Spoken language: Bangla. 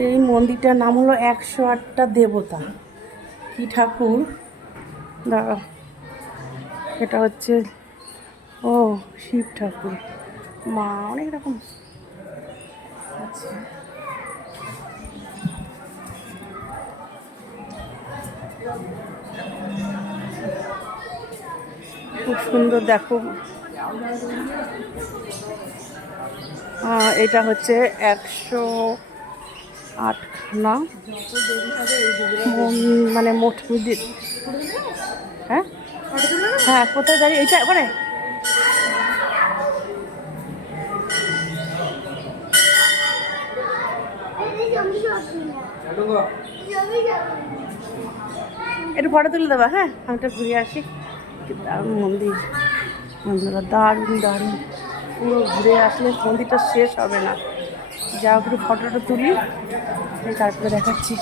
এই মন্দিরটার নাম হলো 108টা দেবতা। কি ঠাকুর দাঁড়া, এটা হচ্ছে ও শিব ঠাকুর, মা অনেক রকম। আচ্ছা, খুব সুন্দর দেখো। এটা হচ্ছে 108খানা মানে মোট। হ্যাঁ হ্যাঁ, কোথায় দাঁড়িয়ে এইটা মানে একটু ফটো তুলে দেবা? হ্যাঁ, আমি তো ঘুরে আসি। দারুণ মন্দির, মন্দিরটা দারুণ দারুণ, পুরো ঘুরে আসলে মন্দিরটা শেষ হবে না। যা একটু ফটোটা তুলি, তারপরে দেখাচ্ছি।